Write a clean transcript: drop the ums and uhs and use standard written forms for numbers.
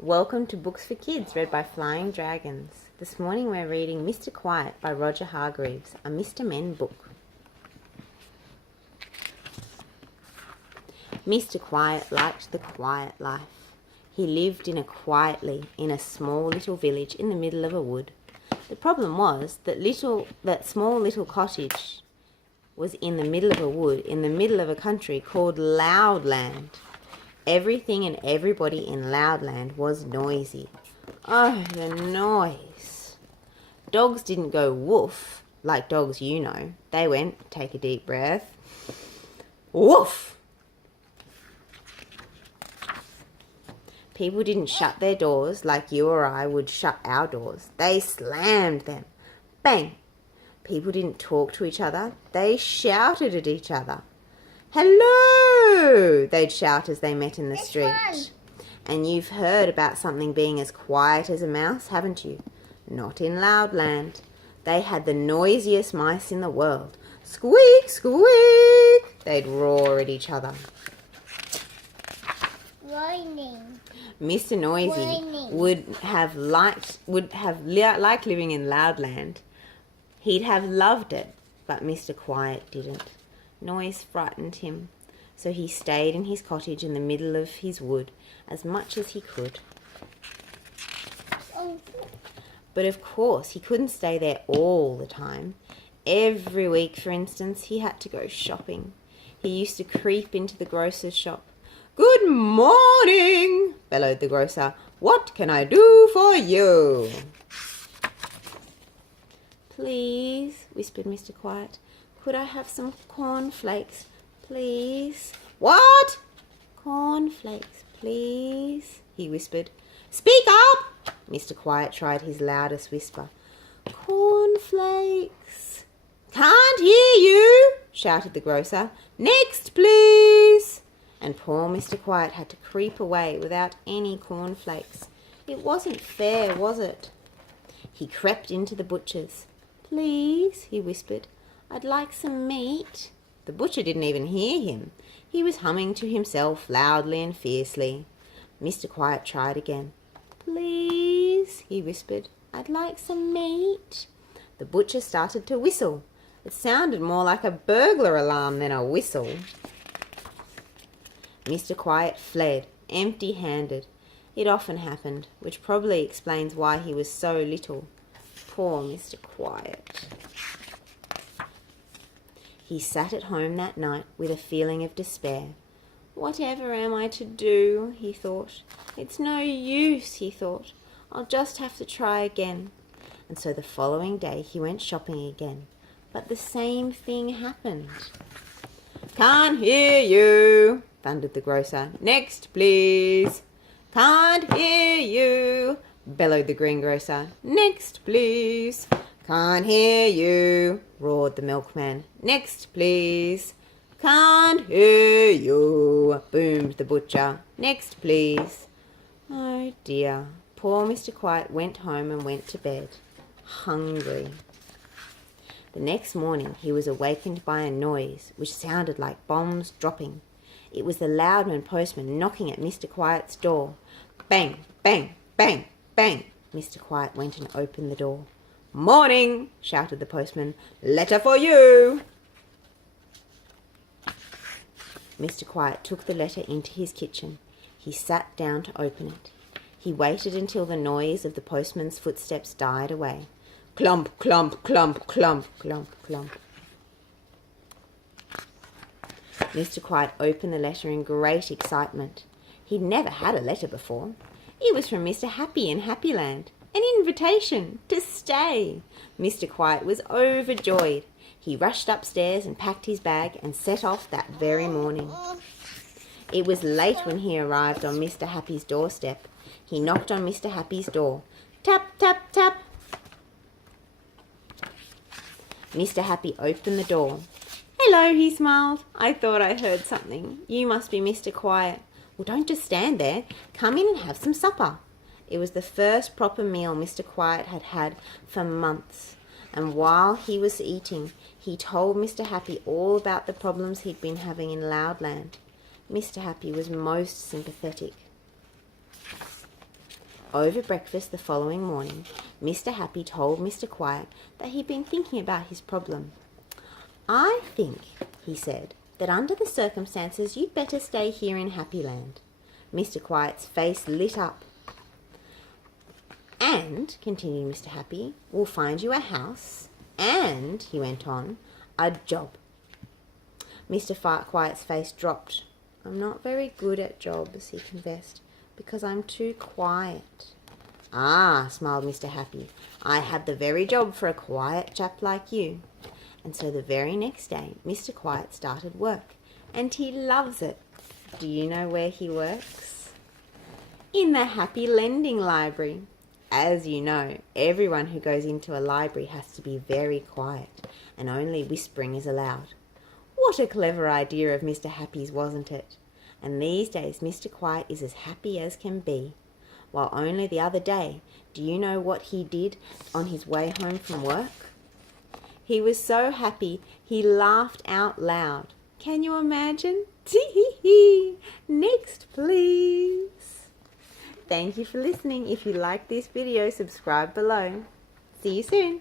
Welcome to Books for Kids, read by Flying Dragons. This morning we're reading Mr. Quiet by Roger Hargreaves, a Mr. Men book. Mr. Quiet liked the quiet life. He lived in a small little village in the middle of a wood. The problem was that small little cottage was in the middle of a wood, in the middle of a country called Loudland. Everything and everybody in Loudland was noisy. Oh, the noise. Dogs didn't go woof, like dogs you know. They went, take a deep breath, woof. People didn't shut their doors like you or I would shut our doors. They slammed them. Bang. People didn't talk to each other. They shouted at each other. Hello, they'd shout as they met in the street. And you've heard about something being as quiet as a mouse, haven't you? Not in Loudland. They had the noisiest mice in the world. Squeak, squeak, they'd roar at each other. Raining. Mr. Noisy would have liked living in Loudland. He'd have loved it, but Mr. Quiet didn't. Noise frightened him, so he stayed in his cottage in the middle of his wood as much as he could. But of course, he couldn't stay there all the time. Every week, for instance, he had to go shopping. He used to creep into the grocer's shop. "Good morning," bellowed the grocer. "What can I do for you?" "Please," whispered Mr. Quiet, "could I have some cornflakes, please?" "What?" "Cornflakes, please," he whispered. "Speak up!" Mr. Quiet tried his loudest whisper. "Cornflakes." "Can't hear you," shouted the grocer. "Next, please." And poor Mr. Quiet had to creep away without any cornflakes. It wasn't fair, was it? He crept into the butcher's. "Please," he whispered, "I'd like some meat." The butcher didn't even hear him. He was humming to himself loudly and fiercely. Mr. Quiet tried again. "Please," he whispered, "I'd like some meat." The butcher started to whistle. It sounded more like a burglar alarm than a whistle. Mr. Quiet fled, empty-handed. It often happened, which probably explains why he was so little. Poor Mr. Quiet. He sat at home that night with a feeling of despair. "Whatever am I to do?" he thought. "It's no use," he thought. "I'll just have to try again." And so the following day he went shopping again. But the same thing happened. "Can't hear you," thundered the grocer. "Next, please." "Can't hear you," bellowed the greengrocer. "Next, please." "Can't hear you," roared the milkman. "Next, please." "Can't hear you," boomed the butcher. "Next, please." Oh dear. Poor Mr. Quiet went home and went to bed, hungry. The next morning he was awakened by a noise which sounded like bombs dropping. It was the Loudland postman knocking at Mr. Quiet's door. Bang, bang, bang, bang. Mr. Quiet went and opened the door. "Morning," shouted the postman. "Letter for you." Mr. Quiet took the letter into his kitchen. He sat down to open it. He waited until the noise of the postman's footsteps died away. Clump, clump, clump, clump, clump, clump. Mr. Quiet opened the letter in great excitement. He'd never had a letter before. It was from Mr. Happy in Happyland. An invitation to stay. Mr. Quiet was overjoyed. He rushed upstairs and packed his bag and set off that very morning. It was late when he arrived on Mr. Happy's doorstep. He knocked on Mr. Happy's door. Tap, tap, tap. Mr. Happy opened the door. "Hello," he smiled. "I thought I heard something. You must be Mr. Quiet. Well, don't just stand there. Come in and have some supper." It was the first proper meal Mr. Quiet had had for months, and while he was eating, he told Mr. Happy all about the problems he'd been having in Loudland. Mr. Happy was most sympathetic. Over breakfast the following morning, Mr. Happy told Mr. Quiet that he'd been thinking about his problem. "I think," he said, "that under the circumstances you'd better stay here in Happyland." Mr. Quiet's face lit up. "And," continued Mr. Happy, "we'll find you a house, and," he went on, "a job." Mr. Quiet's face dropped. "I'm not very good at jobs," he confessed, "because I'm too quiet." "Ah," smiled Mr. Happy, "I have the very job for a quiet chap like you." And so the very next day, Mr. Quiet started work, and he loves it. Do you know where he works? In the Happy Lending Library. As you know, everyone who goes into a library has to be very quiet, and only whispering is allowed. What a clever idea of Mr. Happy's, wasn't it? And these days Mr. Quiet is as happy as can be. While only the other day, do you know what he did on his way home from work? He was so happy he laughed out loud. Can you imagine? Tee-hee-hee! Next, please. Thank you for listening. If you like this video, subscribe below. See you soon.